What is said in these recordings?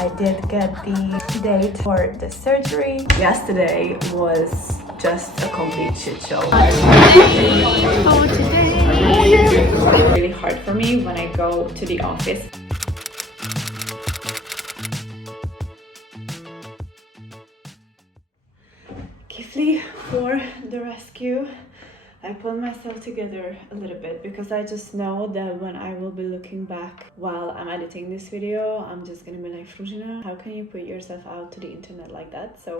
I did get the date for the surgery. Yesterday was just a complete shit show. It's really hard for me when I go to the office. Effy for the rescue. I pulled myself together a little bit because I just know that when I will be looking back while I'm editing this video, I'm just gonna be like, Fruzina, how can you put yourself out to the internet like that? So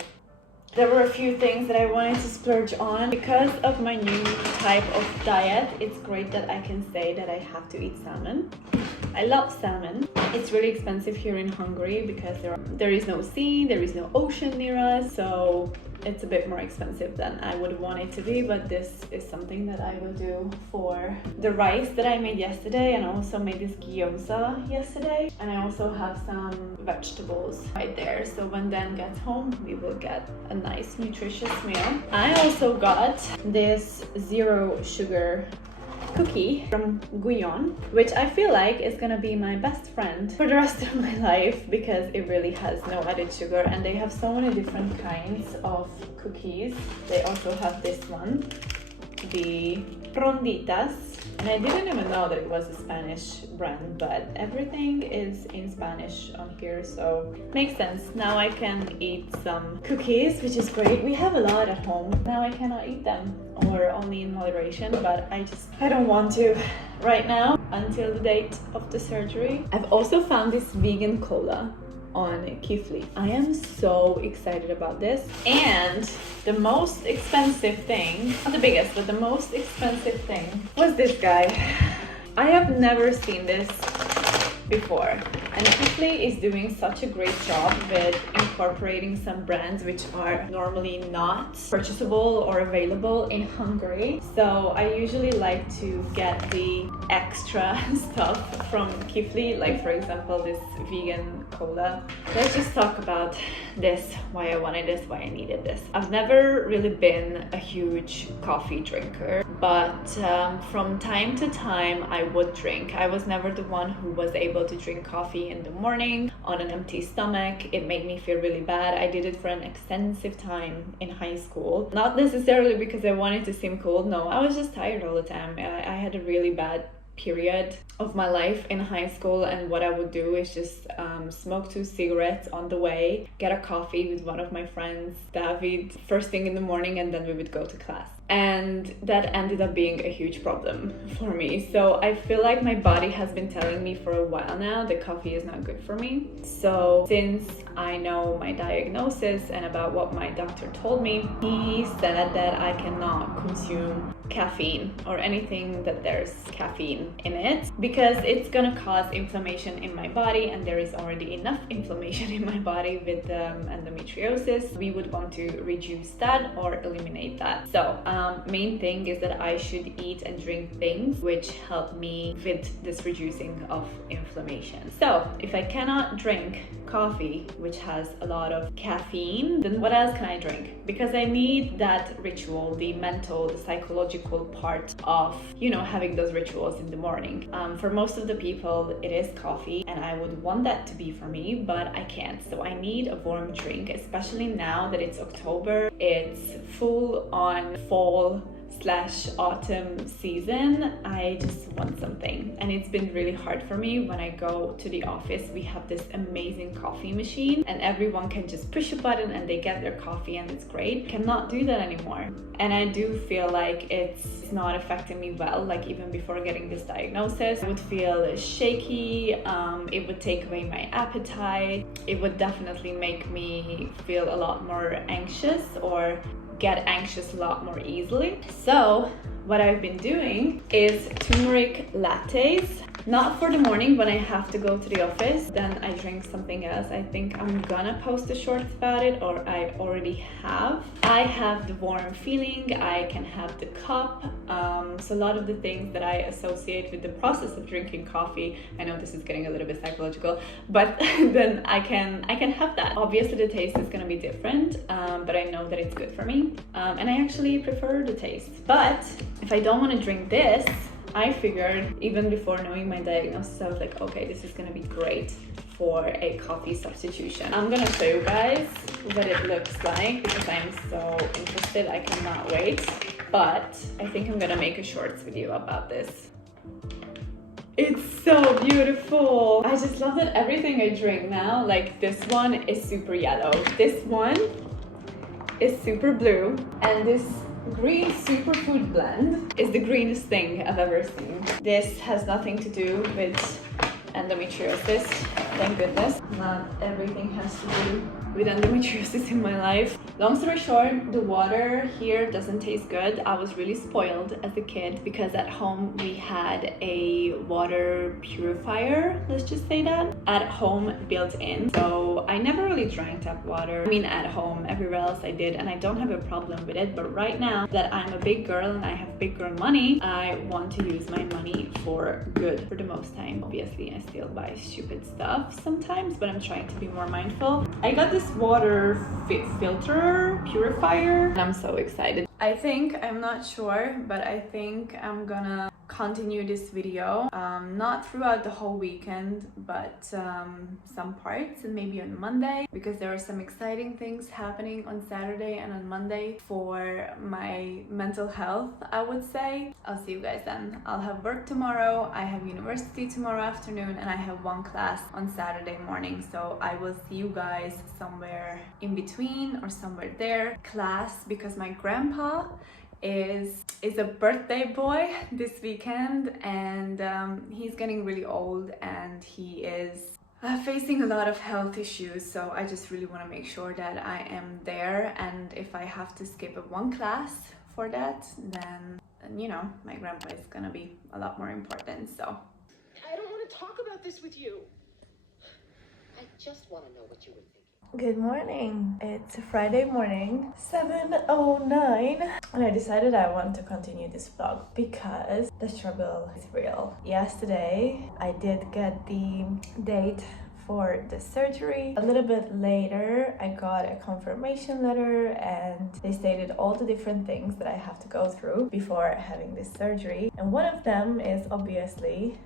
there were a few things that I wanted to splurge on. Because of my new type of diet, it's great that I can say that I have to eat salmon. I love salmon. It's really expensive here in Hungary because there is no sea, there is no ocean near us, so it's a bit more expensive than I would want it to be, but this is something that I will do for the rice that I made yesterday, and I also made this gyoza yesterday, and I also have some vegetables right there, so when Dan gets home we will get a nice nutritious meal. I also got this zero sugar cookie from Guyon, which I feel like is gonna be my best friend for the rest of my life because it really has no added sugar, and they have so many different kinds of cookies. They also have this one, the Ronditas, and I didn't even know that it was a Spanish brand, but everything is in Spanish on here, so makes sense. Now I can eat some cookies, which is great. We have a lot at home. Now I cannot eat them, or only in moderation, but I don't want to right now until the date of the surgery. I've also found this vegan cola on Effy. I am so excited about this. And the most expensive thing, not the biggest, but the most expensive thing was this guy. I have never seen this before, and Effy is doing such a great job with incorporating some brands which are normally not purchasable or available in Hungary. So I usually like to get the extra stuff from Effy, like for example this vegan cola. Let's just talk about this, why I wanted this, why I needed this. I've never really been a huge coffee drinker, but from time to time I would drink. I was never the one who was able to drink coffee in the morning on an empty stomach. It made me feel really bad. I did it for an extensive time in high school. Not necessarily because I wanted to seem cool, no, I was just tired all the time. I had a really bad period of my life in high school, and what I would do is just smoke 2 cigarettes on the way, get a coffee with one of my friends, David, first thing in the morning, and then we would go to class. And that ended up being a huge problem for me. So I feel like my body has been telling me for a while now that coffee is not good for me. So since I know my diagnosis and about what my doctor told me, he said that I cannot consume caffeine or anything that there's caffeine in it because it's gonna cause inflammation in my body, and there is already enough inflammation in my body with endometriosis. We would want to reduce that or eliminate that. So main thing is that I should eat and drink things which help me with this reducing of inflammation. So if I cannot drink coffee, which has a lot of caffeine, then what else can I drink? Because I need that ritual, the mental, the psychological part of, you know, having those rituals in the morning. For most of the people, it is coffee, and I would want that to be for me, but I can't. So I need a warm drink, especially now that it's October. It's full on fall/autumn season. I just want something, and it's been really hard for me when I go to the office. We have this amazing coffee machine, and everyone can just push a button and they get their coffee, and it's great. Cannot do that anymore, and I do feel like it's not affecting me well. Like even before getting this diagnosis, I would feel shaky. It would take away my appetite. It would definitely make me feel a lot more anxious, or get anxious a lot more easily. So what I've been doing is turmeric lattes. Not for the morning when I have to go to the office, then I drink something else. I think I'm gonna post a shorts about it, or I already have. I have the warm feeling, I can have the cup. So a lot of the things that I associate with the process of drinking coffee, I know this is getting a little bit psychological, but then I can have that. Obviously the taste is gonna be different, but I know that it's good for me. And I actually prefer the taste. But if I don't wanna drink this, I figured, even before knowing my diagnosis, I was like, okay, this is gonna be great for a coffee substitution. I'm gonna show you guys what it looks like because I'm so interested, I cannot wait. But I think I'm gonna make a shorts video about this. It's so beautiful. I just love that everything I drink now, like this one is super yellow, this one is super blue, and this green superfood blend is the greenest thing I've ever seen. This has nothing to do with endometriosis, thank goodness. Not everything has to do with endometriosis in my life. Long story short, the water here doesn't taste good. I was really spoiled as a kid because at home we had a water purifier, let's just say that, at home built in. So I never really drank tap water. I mean, at home, everywhere else I did, and I don't have a problem with it. But right now that I'm a big girl and I have big girl money, I want to use my money for good for the most time. Obviously, I still buy stupid stuff sometimes, but I'm trying to be more mindful. I got this water filter purifier and I'm so excited. I'm not sure, but I think I'm gonna continue this video, not throughout the whole weekend, but some parts, and maybe on Monday, because there are some exciting things happening on Saturday and on Monday for my mental health, I would say. I'll see you guys then. I'll have work tomorrow, I have university tomorrow afternoon, and I have one class on Saturday morning, so I will see you guys somewhere in between or somewhere there. Class, because my grandpa is a birthday boy this weekend, and he's getting really old and he is facing a lot of health issues, so I just really want to make sure that I am there, and if I have to skip one class for that, then you know, my grandpa is gonna be a lot more important. So I don't want to talk about this with you. I just want to know what you were thinking. good morning. It's a Friday morning, 7:09, and I decided I want to continue this vlog because the struggle is real. Yesterday I did get the date for the surgery. A little bit later I got a confirmation letter and they stated all the different things that I have to go through before having this surgery, and one of them is obviously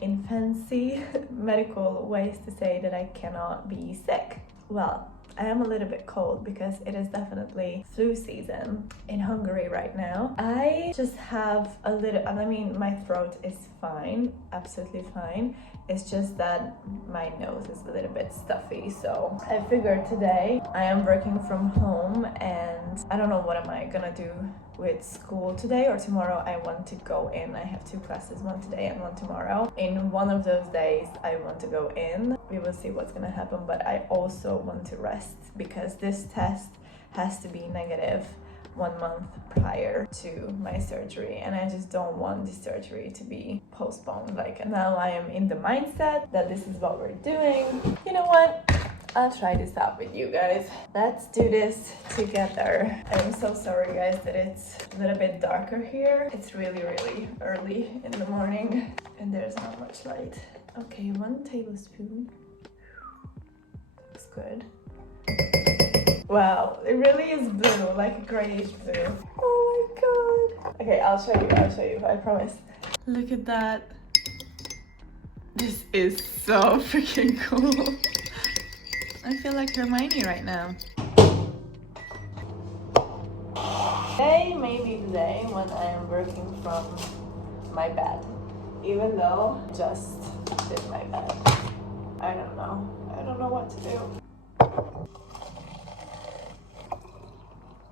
in fancy medical ways to say that I cannot be sick. Well, I am a little bit cold because it is definitely flu season in Hungary right now. I just have a little, I mean, my throat is fine, absolutely fine. It's just that my nose is a little bit stuffy. So I figured today I am working from home and I don't know what am I gonna do with school today or tomorrow. I want to go in. I have 2 classes, one today and one tomorrow. In one of those days I want to go in. We will see what's gonna happen, but I also want to rest because this test has to be negative 1 month prior to my surgery, and I just don't want the surgery to be postponed. Like, now I am in the mindset that this is what we're doing. You know what? I'll try this out with you guys. Let's do this together. I'm so sorry guys that it's a little bit darker here. It's really early in the morning and there's not much light. Okay, 1 tablespoon. Looks good. Wow, it really is blue, like a grayish blue. Oh my god. Okay, I'll show you, I promise. Look at that. This is so freaking cool. I feel like Hermione right now. Today may be the day when I am working from my bed. Even though I just did my bed. I don't know what to do.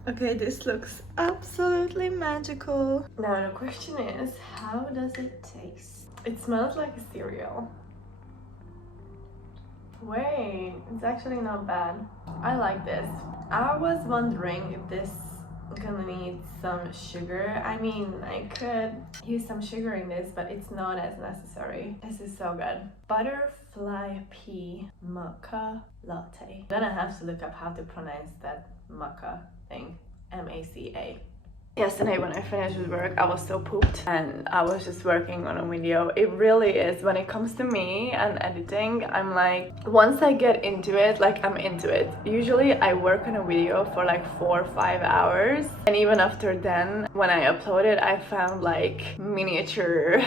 Okay, this looks absolutely magical. Now the question is, how does it taste? It smells like a cereal. Wait, it's actually not bad. I like this. I was wondering if this is gonna need some sugar. I mean, I could use some sugar in this, but it's not as necessary. This is so good. Butterfly pea maca latte. I'm gonna have to look up how to pronounce that maca thing. M-A-C-A. Yesterday when I finished with work, I was so pooped and I was just working on a video. It really is, when it comes to me and editing, I'm like, once I get into it, like I'm into it. Usually I work on a video for like 4 or 5 hours, and even after then, when I upload it, I found like miniature,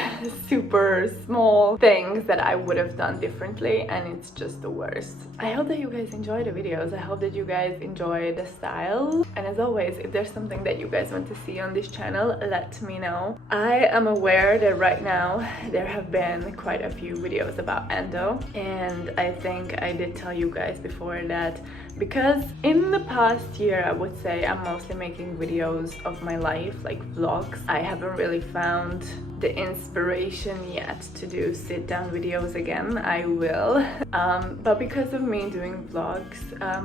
super small things that I would have done differently, and it's just the worst. I hope that you guys enjoy the videos. I hope that you guys enjoy the style, and as always, if there's something that you guys want to see on this channel, let me know. I am aware that right now there have been quite a few videos about endo, and I think I did tell you guys before that because in the past year, I would say I'm mostly making videos of my life, like vlogs. I haven't really found the inspiration yet to do sit-down videos again. I will, but because of me doing vlogs,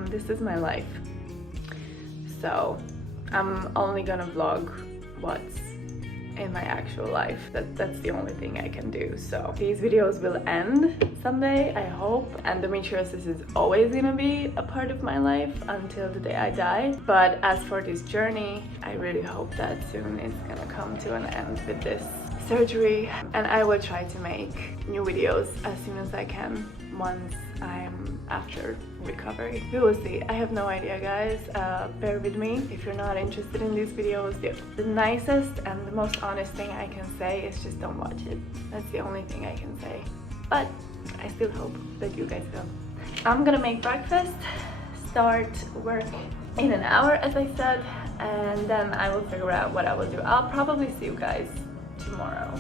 this is my life. So I'm only gonna vlog what's in my actual life. That's the only thing I can do. So these videos will end someday, I hope. Endometriosis is always gonna be a part of my life until the day I die. But as for this journey, I really hope that soon it's gonna come to an end with this surgery, and I will try to make new videos as soon as I can once I'm after recovery. We will see. I have no idea, guys. Bear with me if you're not interested in these videos. The nicest and the most honest thing I can say is just don't watch it. That's the only thing I can say, but I still hope that you guys will. I'm gonna make breakfast, start work in an hour as I said, and then I will figure out what I will do. I'll probably see you guys tomorrow.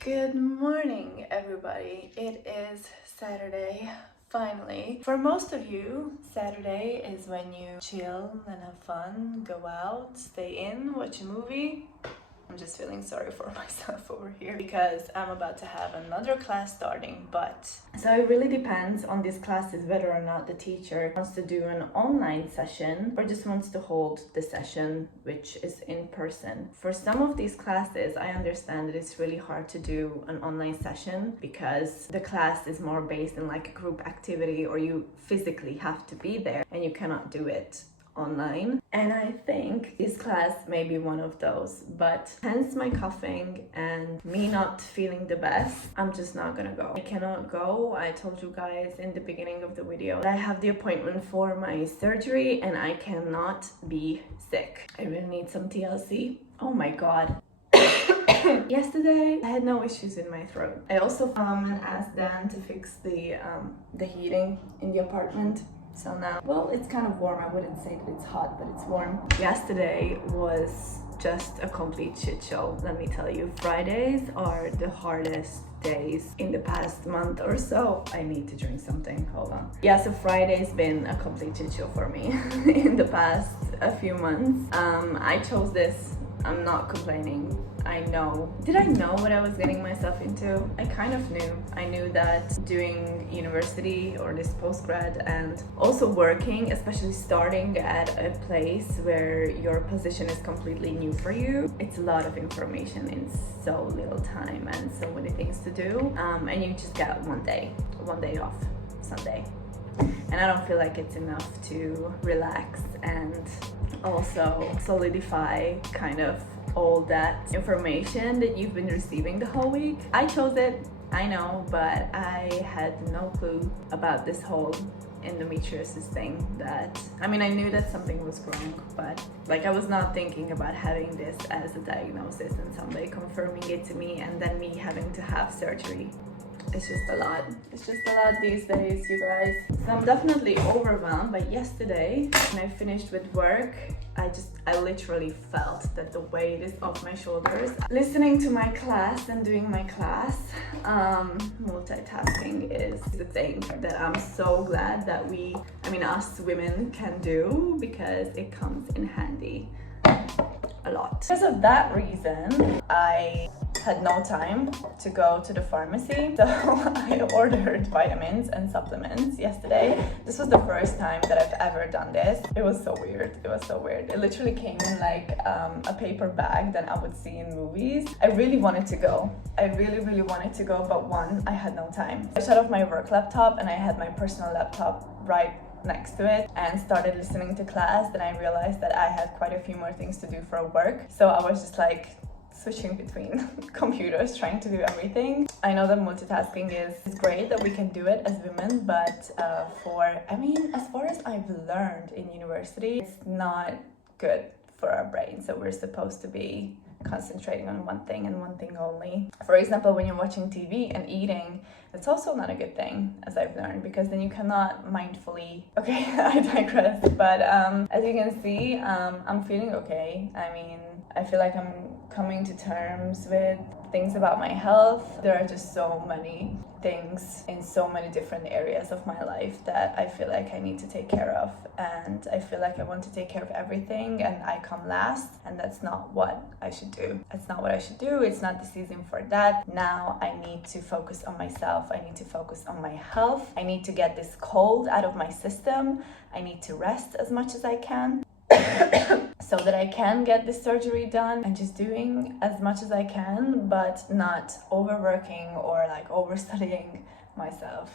Good morning, everybody. It is Saturday, finally. For most of you, Saturday is when you chill and have fun, go out, stay in, watch a movie. I'm just feeling sorry for myself over here because I'm about to have another class starting, but so it really depends on these classes whether or not the teacher wants to do an online session or just wants to hold the session, which is in person. For some of these classes, I understand that it's really hard to do an online session because the class is more based in like a group activity, or you physically have to be there and you cannot do it online, and I think this class may be one of those, but hence my coughing and me not feeling the best, I'm just not gonna go. I cannot go. I told you guys in the beginning of the video that I have the appointment for my surgery and I cannot be sick. I really need some TLC. Oh my god. Yesterday I had no issues in my throat. I also asked Dan to fix the heating in the apartment. So now, well, it's kind of warm. I wouldn't say that it's hot, but it's warm. Yesterday was just a complete shit show, let me tell you. Fridays are the hardest days in the past month or so. I need to drink something, hold on. Yeah, so Friday's been a complete shit show for me in the past a few months. I chose this, I'm not complaining. I know. Did I know what I was getting myself into? I kind of knew. I knew that doing university or this postgrad and also working, especially starting at a place where your position is completely new for you, it's a lot of information in so little time and so many things to do. And you just get one day off, Sunday. And I don't feel like it's enough to relax and also solidify kind of all that information that you've been receiving the whole week. I chose it, I know, but I had no clue about this whole endometriosis thing. That, I mean, I knew that something was wrong, but like I was not thinking about having this as a diagnosis and somebody confirming it to me and then me having to have surgery. It's just a lot. It's just a lot these days, you guys. So I'm definitely overwhelmed, but yesterday when I finished with work, I literally felt that the weight is off my shoulders. Listening to my class and doing my class, multitasking is the thing that I'm so glad that us women can do, because it comes in handy a lot. Because of that reason, I had no time to go to the pharmacy, so I ordered vitamins and supplements yesterday. This was the first time that I've ever done this. It was so weird. It was so weird. It literally came in like a paper bag that I would see in movies. I really wanted to go. I really wanted to go, but one, I had no time. I shut off my work laptop and I had my personal laptop right next to it and started listening to class, then I realized that I had quite a few more things to do for work. So I was just like switching between computers, trying to do everything. I know that multitasking is great, that we can do it as women, but as far as I've learned in university, it's not good for our brain. So we're supposed to be concentrating on one thing and one thing only. For example, when you're watching TV and eating, that's also not a good thing, as I've learned, because then you cannot mindfully... Okay, I digress. But as you can see, I'm feeling okay. I mean, I feel like I'm coming to terms with things about my health. There are just so many things in so many different areas of my life that I feel like I need to take care of, and I feel like I want to take care of everything and I come last, and that's not what I should do. That's not what I should do. It's not the season for that. Now I need to focus on myself. I need to focus on my health. I need to get this cold out of my system. I need to rest as much as I can so that I can get this surgery done, and just doing as much as I can, but not overworking or like overstudying myself.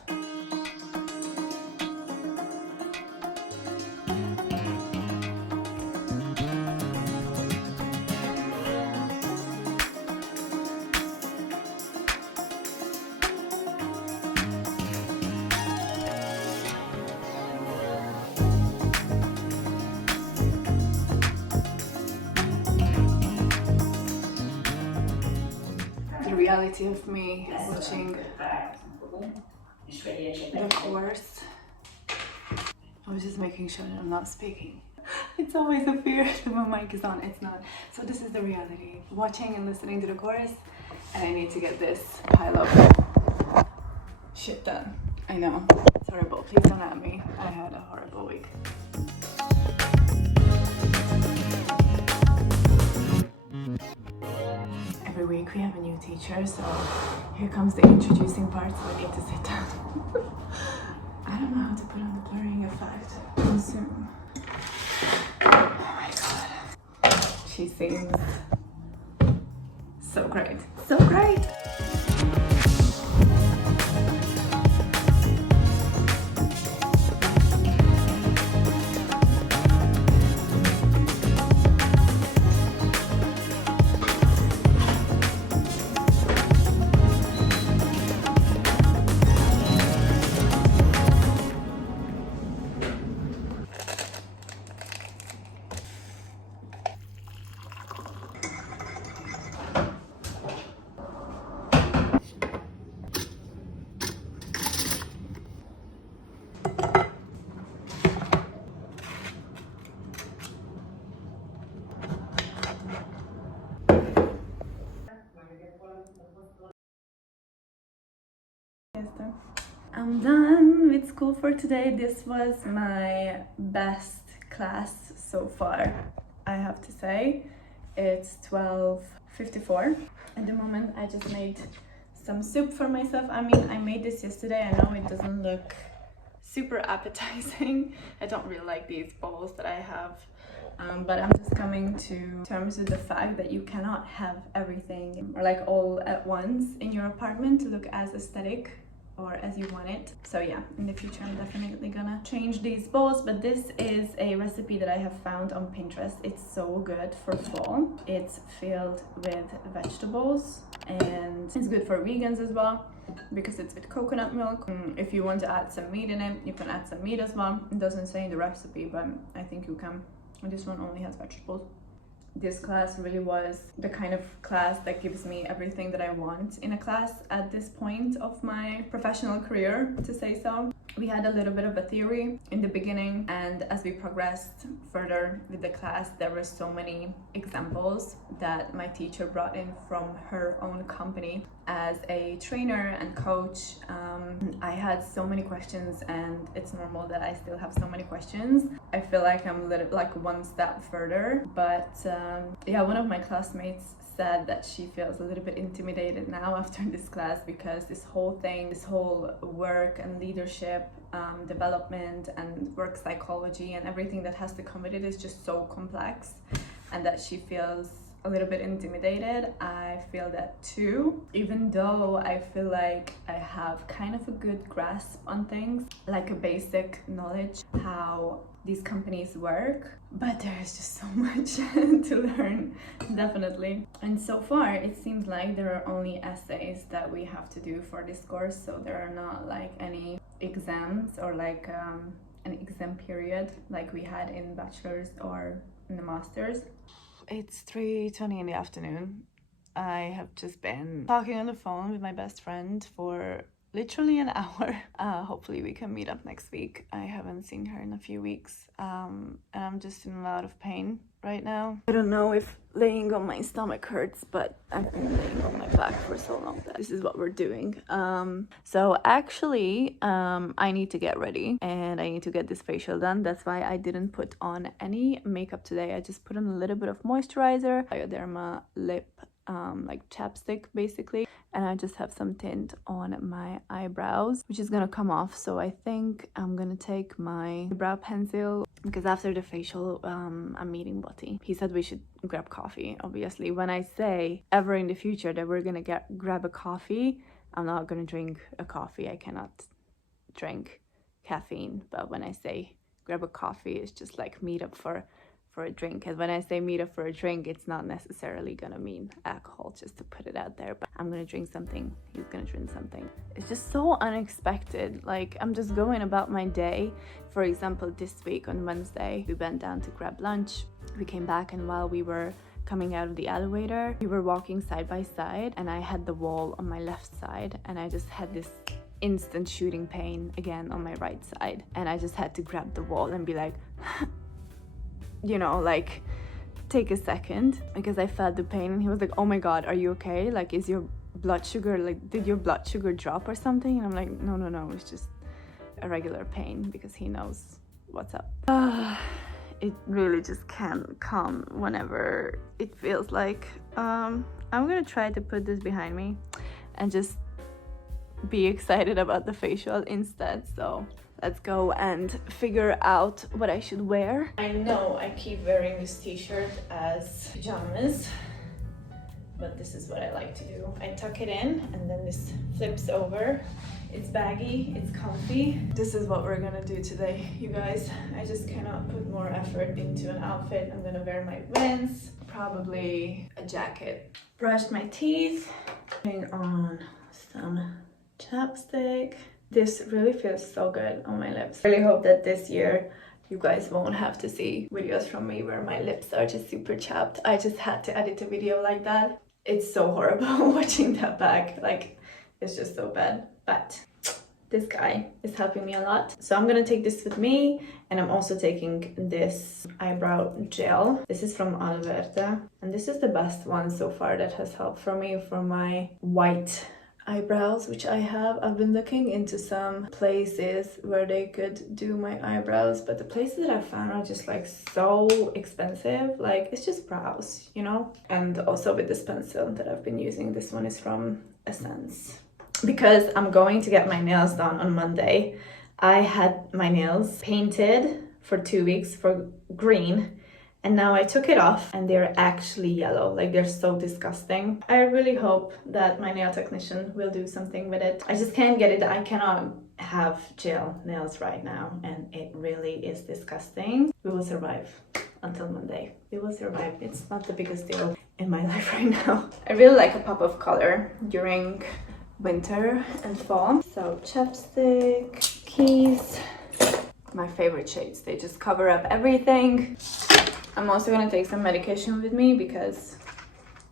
The reality of me watching the course. I was just making sure that I'm not speaking. It's always a fear that my mic is on. It's not. So this is the reality. Watching and listening to the course, and I need to get this pile of shit done. I know. It's horrible. Please don't at me. I had a horrible week. Every week we have a new teacher, so here comes the introducing part, so I need to sit down. I don't know how to put on the blurring effect on Zoom. Oh my god. She seems so great. So great! I'm done with school for today. This was my best class so far, I have to say. It's 12:54 at the moment. I just made some soup for myself. I mean, I made this yesterday. I know it doesn't look super appetizing. I don't really like these bowls that I have. But I'm just coming to terms with the fact that you cannot have everything or like all at once in your apartment to look as aesthetic or as you want it. So yeah, in the future I'm definitely gonna change these bowls, but this is a recipe that I have found on Pinterest. It's so good for fall. It's filled with vegetables and it's good for vegans as well because it's with coconut milk. If you want to add some meat in it, you can add some meat as well. It doesn't say in the recipe, but I think you can. This one only has vegetables. This class really was the kind of class that gives me everything that I want in a class at this point of my professional career, to say so. We had a little bit of a theory in the beginning, and as we progressed further with the class, there were so many examples that my teacher brought in from her own company as a trainer and coach. I had so many questions, and it's normal that I still have so many questions. I feel like I'm like one step further, but yeah, one of my classmates said that she feels a little bit intimidated now after this class because this whole thing, this whole work and leadership development and work psychology and everything that has to come with it is just so complex, and that she feels a little bit intimidated. I feel that too, even though I feel like I have kind of a good grasp on things, like a basic knowledge how these companies work, but there's just so much to learn, definitely. And so far it seems like there are only essays that we have to do for this course, so there are not like any exams or like an exam period like we had in bachelor's or in the master's. It's 3:20 in the afternoon. I have just been talking on the phone with my best friend for literally an hour. Hopefully we can meet up next week. I haven't seen her in a few weeks, and I'm just in a lot of pain right now. I don't know if laying on my stomach hurts, but I've been laying on my back for so long that this is what we're doing. So actually, I need to get ready and I need to get this facial done. That's why I didn't put on any makeup today. I just put on a little bit of moisturizer, Bioderma lip like chapstick basically, and I just have some tint on my eyebrows, which is gonna come off. So I think I'm gonna take my brow pencil, because after the facial I'm meeting Boti. He said we should grab coffee. Obviously, when I say ever in the future that we're gonna grab a coffee, I'm not gonna drink a coffee. I cannot drink caffeine. But when I say grab a coffee, it's just like meet up for a drink. And when I say meet up for a drink, it's not necessarily gonna mean alcohol, just to put it out there. But I'm gonna drink something, he's gonna drink something. It's just so unexpected. Like, I'm just going about my day. For example, this week on Wednesday we went down to grab lunch. We came back, and while we were coming out of the elevator, we were walking side by side, and I had the wall on my left side, and I just had this instant shooting pain again on my right side, and I just had to grab the wall and be like you know, like take a second, because I felt the pain. And he was like, oh my god, are you okay? Like, is your blood sugar, like, did your blood sugar drop or something? And I'm like, no, it's just a regular pain, because he knows what's up. It really just can't come whenever it feels like. I'm gonna try to put this behind me and just be excited about the facial instead. So let's go and figure out what I should wear. I know I keep wearing this t-shirt as pajamas, but this is what I like to do. I tuck it in and then this flips over. It's baggy, it's comfy. This is what we're gonna do today, you guys. I just cannot put more effort into an outfit. I'm gonna wear my Vans, probably a jacket. Brushed my teeth, putting on some chapstick. This really feels so good on my lips. I really hope that this year you guys won't have to see videos from me where my lips are just super chapped. I just had to edit a video like that. It's so horrible watching that back. Like, it's just so bad. But this guy is helping me a lot. So I'm gonna take this with me, and I'm also taking this eyebrow gel. This is from Alverde, and this is the best one so far that has helped for me for my white eyebrows, which I have. I've been looking into some places where they could do my eyebrows, but the places that I found are just like so expensive. Like, it's just brows, you know? And also with this pencil that I've been using, this one is from Essence. Because I'm going to get my nails done on Monday. I had my nails painted for 2 weeks for green, and now I took it off and they're actually yellow. Like, they're so disgusting. I really hope that my nail technician will do something with it. I just can't get it. I cannot have gel nails right now, and it really is disgusting. We will survive until Monday. We will survive. It's not the biggest deal in my life right now. I really like a pop of color during winter and fall. So chapstick, keys, my favorite shades. They just cover up everything. I'm also gonna take some medication with me because,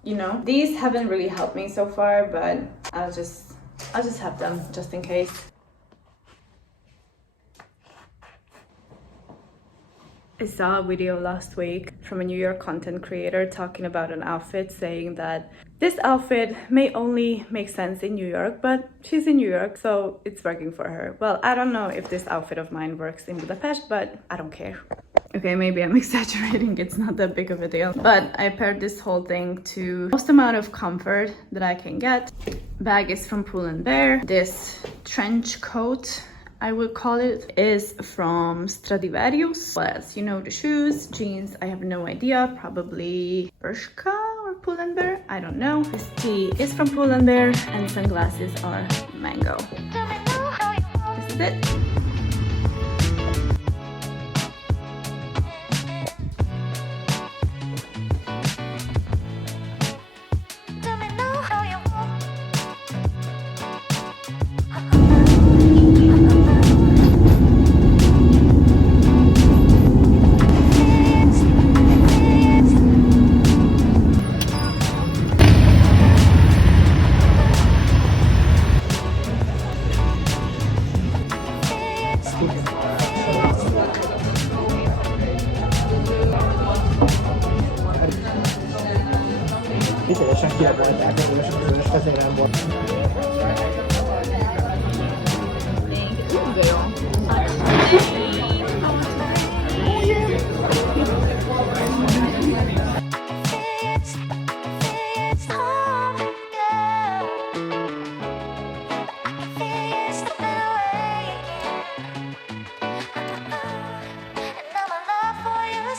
you know, these haven't really helped me so far, but I'll just have them just in case. I saw a video last week from a New York content creator talking about an outfit, saying that this outfit may only make sense in New York, but she's in New York, so it's working for her. Well, I don't know if this outfit of mine works in Budapest, but I don't care. Okay, maybe I'm exaggerating, it's not that big of a deal. But I paired this whole thing to most amount of comfort that I can get. Bag is from Pull & Bear. This trench coat, I would call it, is from Stradivarius. What else? You know, the shoes, jeans, I have no idea, probably Bershka Pull&Bear, I don't know. This tea is from Pull&Bear and sunglasses are mango. This is it. Teljesen kiabolták, hogy most közös vezérem volt. De jó.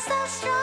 So strong.